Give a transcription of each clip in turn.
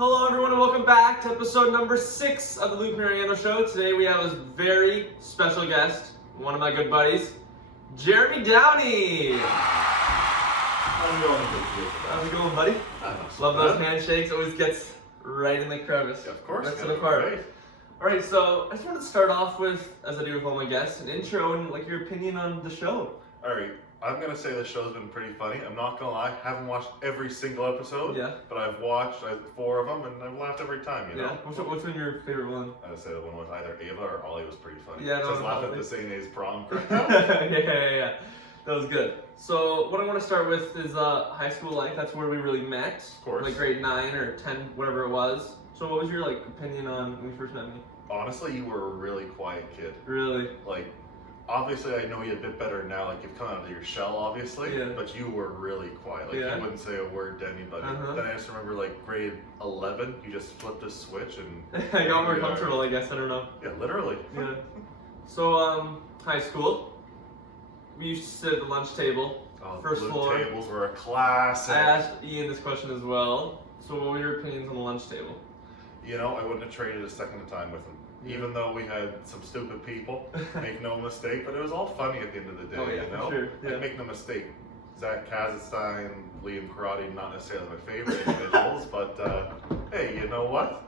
Hello everyone and welcome back to episode number 6 of the Luke Mariano Show. Today we have a very special guest, one of my good buddies, Jeremy Downey. How's it going, buddy? Love those handshakes, always gets right in the crevice. Yeah, of course. Right to the heart. Alright, so I just wanted to start off with, as I do with all my guests, an intro and like your opinion on the show. Alright, I'm gonna say the show's been pretty funny. I'm not gonna lie, haven't watched every single episode. Yeah. But I've watched 4 of them and I've laughed every time, you know? Yeah. What's been your favorite one? I'd say the one with either Ava or Ollie was pretty funny. Yeah, Just laugh at the St. A's prom. yeah. That was good. So what I want to start with is high school life. That's where we really met. Of course. Like grade 9 or 10, whatever it was. So what was your like opinion on when you first met me? Honestly, you were a really quiet kid. Really? Like, obviously I know you a bit better now, like you've come out of your shell obviously, Yeah. but you were really quiet. Like Yeah. you wouldn't say a word to anybody. Then I just remember like grade 11, you just flipped a switch and I got more comfortable, I guess. I don't know. Yeah, literally. Yeah. So high school, we used to sit at the lunch table. Oh, First blue floor. tables were a classic. I asked Ian this question as well. So what were your opinions on the lunch table? You know, I wouldn't have traded a second of time with him. Yeah. Even though we had some stupid people, make no mistake, but it was all funny at the end of the day, Oh, yeah, you know? for sure. Yeah. Like, make no mistake, Zach Kazakhstan, Liam Karate, not necessarily my favorite individuals, but hey, you know what?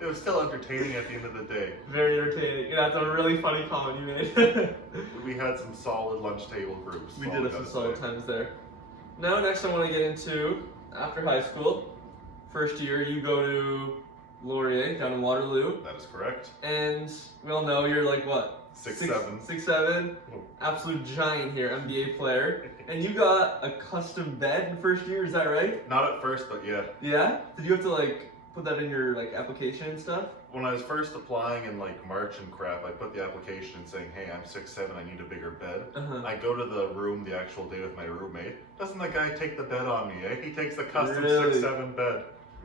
It was still entertaining at the end of the day. Very entertaining. Yeah, that's a really funny comment you made. We had some solid lunch table groups. We did have some solid times there. Now, next I want to get into, after high school, first year, you go to Laurier down in Waterloo. That is correct. And we all know you're like what? 6'7". 6'7". Absolute giant here, NBA player. And you got a custom bed in first year, is that right? Not at first, but yeah. Yeah? Did you have to like put that in your like application and stuff? When I was first applying in like March and crap, I put the application in saying, hey, I'm 6'7", I need a bigger bed. I go to the room the actual day with my roommate. Doesn't the guy take the bed on me, eh? He takes the custom Really? 6'7" bed.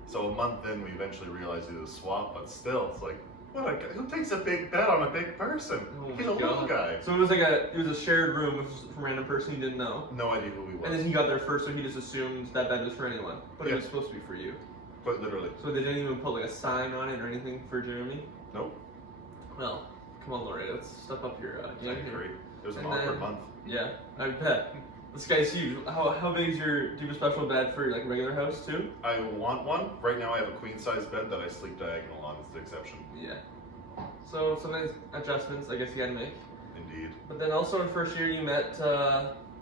So a month in, we eventually realized it was a swap, but still, it's like, what a guy, who takes a big bed on a big person? Oh He's my a little God. guy. So it was like it was a shared room with some random person you didn't know. No idea who he was. And then he got there first, so he just assumed that bed was for anyone. But Yeah. it was supposed to be for you. Quite literally. So they didn't even put like a sign on it or anything for Jeremy? Nope. Well, come on, Lori, let's step up your game I here. agree. It was an And awkward then- month. Yeah, I bet. This guy's huge. How big is your? Do you have a special bed for your like regular house too? I want one. Right now I have a queen size bed that I sleep diagonal on. It's the exception. Yeah. So some nice adjustments, I guess you had to make. Indeed. But then also in first year you met,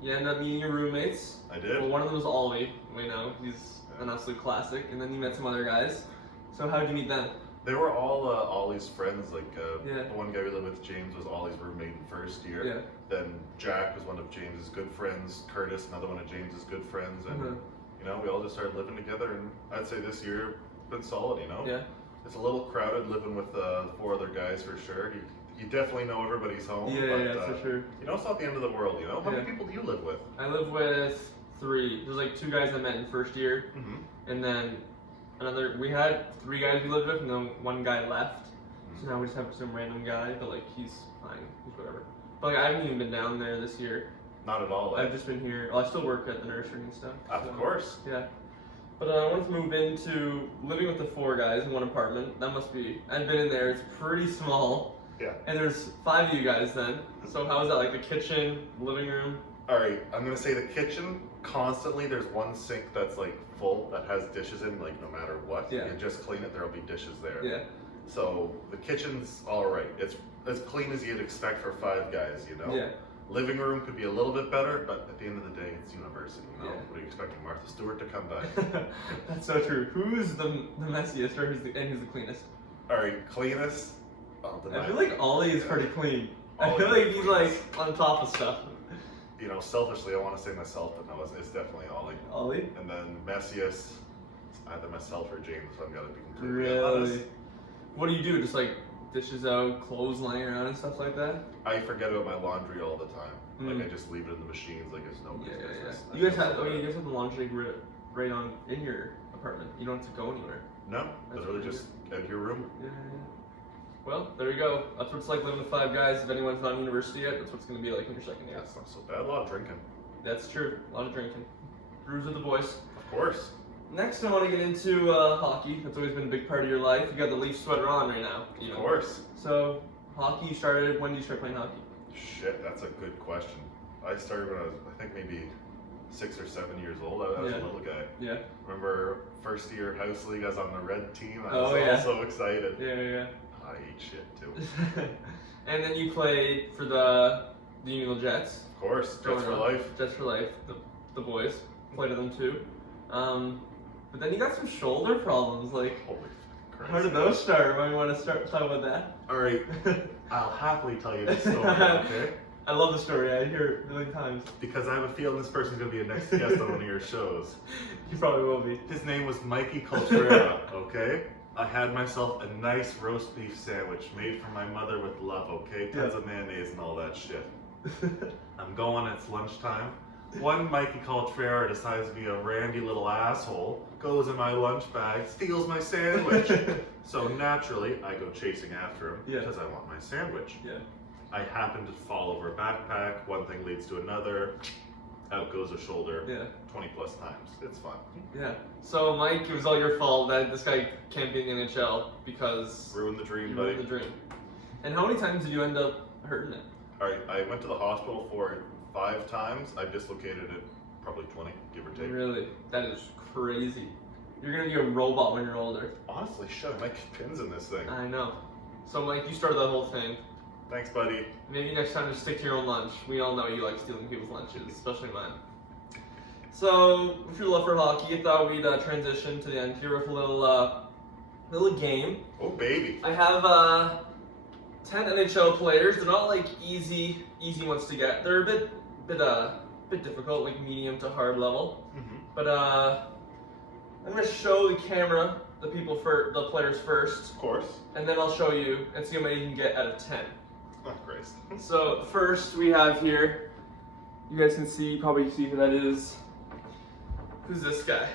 you ended up meeting your roommates. I did. Well, one of them was Ollie. We know he's an absolute classic. And then you met some other guys. So how did you meet them? They were all Ollie's friends. Like Yeah. the one guy we lived with, James, was Ollie's roommate in first year. Yeah. Then Jack was one of James's good friends. Curtis, another one of James's good friends, and you know, we all just started living together. And I'd say this year been solid. You know, Yeah. it's a little crowded living with 4 other guys for sure. You definitely know everybody's home. Yeah, but, for sure. You know, it's not the end of the world. You know, how many Yeah. people do you live with? I live with 3. There's like 2 guys I met in first year. Mm-hmm. And then we had 3 guys we lived with, and then 1 guy left. So now we just have some random guy, but like he's fine, he's whatever. But like I haven't even been down there this year. Not at all. I've just been here. Well, I still work at the nursery and stuff. Of so, course. Yeah. But I wanted to move into living with the 4 guys in one apartment. That must be. I've been in there. It's pretty small. Yeah. And there's 5 of you guys then. So how is that? Like the kitchen, living room? All right, I'm gonna say the kitchen. Constantly, there's one sink that's like full that has dishes in, like no matter what. Yeah. You just clean it, there'll be dishes there. Yeah. So the kitchen's all right. It's as clean as you'd expect for 5 guys, you know. Yeah. Living room could be a little bit better, but at the end of the day, it's university. You know, Yeah. what are you expecting, Martha Stewart to come back? That's so true. Who's the messiest or who's the cleanest? All right, cleanest. Oh, I feel like Ollie is pretty clean. I Ollie feel like is he's clean. like on top of stuff. You know, selfishly, I want to say myself, but no, it's definitely Ollie. Ollie? And then messiest, either myself or James, if I'm gonna be completely honest. Really? What do you do? Just like dishes out, clothes lying around and stuff like that? I forget about my laundry all the time. Mm. Like I just leave it in the machines like it's no Yeah, business. I You guys feel have, so you bad. guys have the laundry right on in your apartment. You don't have to go anywhere. No, That's literally pretty just out your room. Yeah. Well, there you go. That's what it's like living with 5 guys. If anyone's not in university yet, that's what it's going to be like in your second year. That's not so bad. A lot of drinking. That's true. A lot of drinking. Brews with the boys. Of course. Next, I want to get into hockey. That's always been a big part of your life. You got the Leaf sweater on right now. Of course. So, hockey started. When did you start playing hockey? Shit, that's a good question. I started when I was, I think, maybe 6 or 7 years old. I was a little guy. Yeah. Remember first year house league? I was on the red team. I Oh, was so excited. Yeah. I ate shit too. And then you played for the New England Jets. Of course, Jets for life. Jets for life. The boys played with them too. But then you got some shoulder problems. Like, Holy Christ. How did those start? Why you want to start talking about that? All right, I'll happily tell you this story. Okay. I love the story. I hear it a million times. Because I have a feeling this person's gonna be a next guest on one of your shows. He probably will be. His name was Mikey Coltrera. Okay. I had myself a nice roast beef sandwich made for my mother with love. Okay, tons of mayonnaise and all that shit. I'm going. It's lunchtime. One Mikey Coltrera decides to be a randy little asshole, goes in my lunch bag, steals my sandwich. So naturally, I go chasing after him because I want my sandwich. Yeah. I happen to fall over a backpack. One thing leads to another. Out goes a shoulder. 20 plus times. It's fun. Yeah. So Mike, it was all your fault that this guy can't be in the NHL because ruined the dream, you buddy. ruined the dream. And how many times did you end up hurting it? All right, I went to the hospital for 5 times. I dislocated it probably 20, give or take. Really? That is crazy. You're gonna be a robot when you're older. Honestly, shit, I might get pins in this thing. I know. So Mike, you started that whole thing. Thanks, buddy. Maybe next time just stick to your own lunch. We all know you like stealing people's lunches, especially mine. So, with your love for hockey, I thought we'd transition to the end here with a little game. Oh, baby. I have 10 NHL players. They're not like easy ones to get. They're a bit difficult, like medium to hard level. But I'm gonna show the camera the players first. Of course. And then I'll show you and see how many you can get out of 10. Oh, Christ. So first we have here, you guys can probably see who that is. Who's this guy?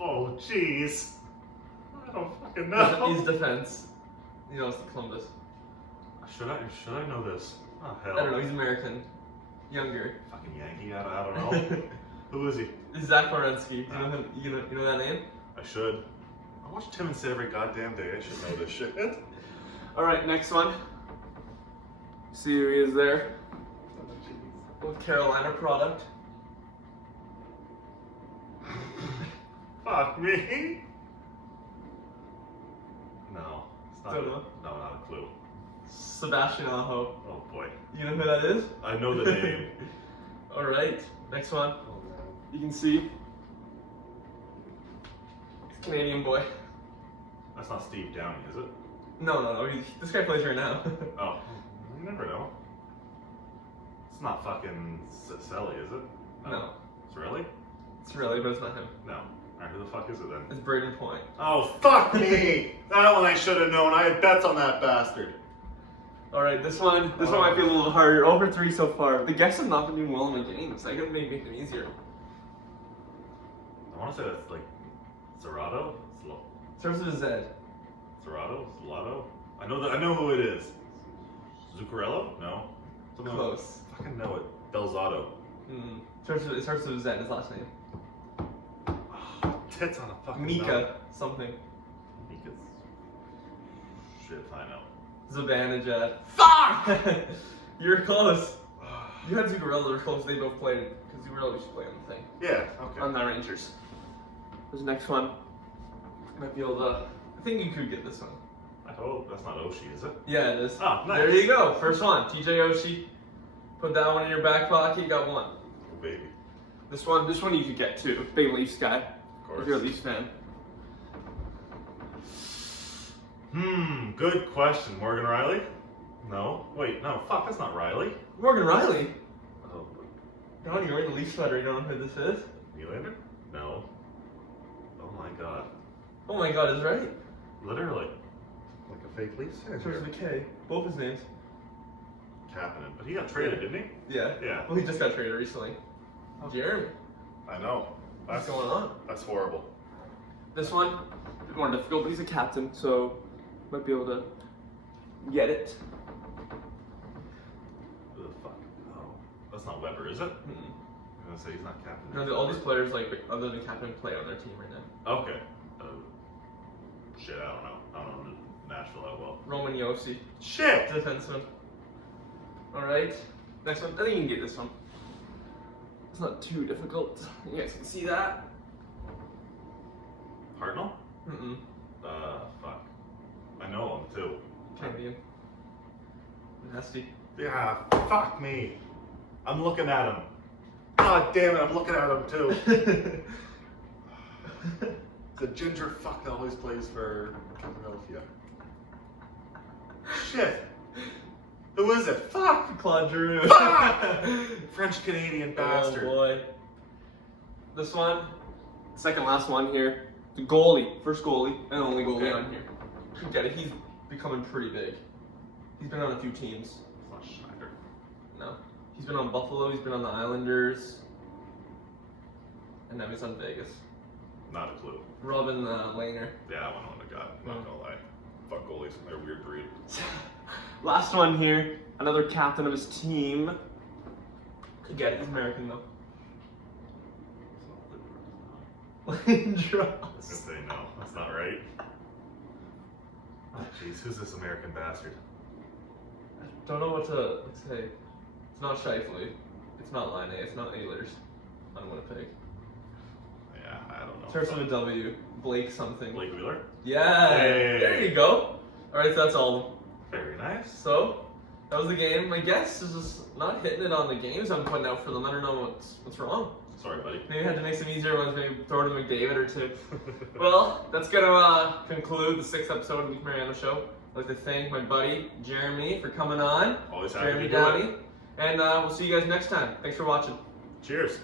Oh, jeez. I don't fucking know. He's defense. He knows the Columbus. Should I know this? Oh, hell. I don't know, he's American. Younger. Fucking Yankee, I don't know. Who is he? This is Zach Werenski. You know that name? I should. I watch Tim and Sid every goddamn day. I should know this shit. Alright, next one. See who he is there. With Carolina product. Fuck me. No. It's not. Don't know. No, not a clue. Sebastian Aho. Oh boy. You know who that is? I know the name. Alright, next one. You can see. It's a Canadian boy. That's not Steve Downey, is it? No. This guy plays right now. Oh, you never know. It's not fucking Selly, is it? No. It's really? It's really, but it's not him. No. Alright, who the fuck is it then? It's Braden Point. Oh, fuck me! That one I should have known. I had bets on that bastard. Alright, this one might be a little harder. Over 3 so far. The guests have not been doing well in the games. I gotta make them easier. I want to say that's like Zerato? Starts with a Z. Zerato? Zelato? I know who it is. Zuccarello? No. Something Close. I fucking know it. Belzotto. It starts with a Z, his last name. Oh, tits on a fucking Mika, note. something. Mika's... Shit, I know. Zabanajad. Fuck! You're close. You had Zuccarello, they're close, they both played, because Zuccarello used to play on the thing. Yeah, okay. On the Rangers. There's the next one. Might be able to, I think you could get this one. I hope that's not Oshie, is it? Yeah, it is. Oh, nice. There you go, first one. TJ Oshie. Put that one in your back pocket, you got one. Oh, baby. This one you could get too. Big Leafs guy. Of course. If you're a Leafs fan. Good question. Morgan Riley? No. Wait, no. Fuck, that's not Riley. Morgan Riley? Oh, Downey, you're wearing the Leafs sweater, you don't know who this is? Nylander? No. Oh my god. Oh my god, is right? Literally. Like a fake Leafs fan. Starts with a K. Both his names. Kapanen. But he got traded, didn't he? Yeah. Yeah. Well, he just got traded recently. Jeremy. I know. What's going on? That's horrible. This one, a bit more difficult, but he's a captain, so might be able to get it. Who the fuck? Oh. That's not Weber, is it? gonna say he's not captain. No, all these players, like, other than captain, play on their team right now. Okay. Shit, I don't know. I don't know Nashville that well. Roman Yossi. Shit! Defenseman. Alright. Next one. I think you can get this one. It's not too difficult. You guys can see that. Cardinal? Mm-mm. Fuck. I know him too. Canadian. Nasty. Yeah, fuck me. I'm looking at him. God damn it, I'm looking at him too. The ginger fuck that always plays for Philadelphia. Shit. Who is it? Fuck. Claude Giroux. Fuck! French Canadian bastard. Oh boy. This one, second last one here. The goalie, first goalie, and only goalie on here. You get it. He's becoming pretty big. He's been on a few teams. It's not Schneider. No. He's been on Buffalo, he's been on the Islanders, and now he's on Vegas. Not a clue. Robin Lehner. Yeah, I wouldn't want to got. Not gonna lie. Fuck goalies. They're a weird breed. Last one here. Another captain of his team. You get it. He's American though. Lindros. I was gonna say no. That's not right. Oh, jeez, who's this American bastard? I don't know what to say. It's not Scheifele. It's not Line A. It's not Ehlers. On Winnipeg. Yeah, I don't know. Starts with a W. Blake something. Blake Wheeler? Yeah. Hey. There you go. Alright, so that's all of them. Very nice. So, that was the game. My guess is just not hitting it on the games I'm putting out for them. I don't know what's wrong. Sorry, buddy. Maybe I had to make some easier ones, maybe throw to McDavid or two. Well, that's going to conclude the 6th episode of the Mariano Show. I'd like to thank my buddy, Jeremy, for coming on. Always happy Jeremy to do Downey. it. And we'll see you guys next time. Thanks for watching. Cheers.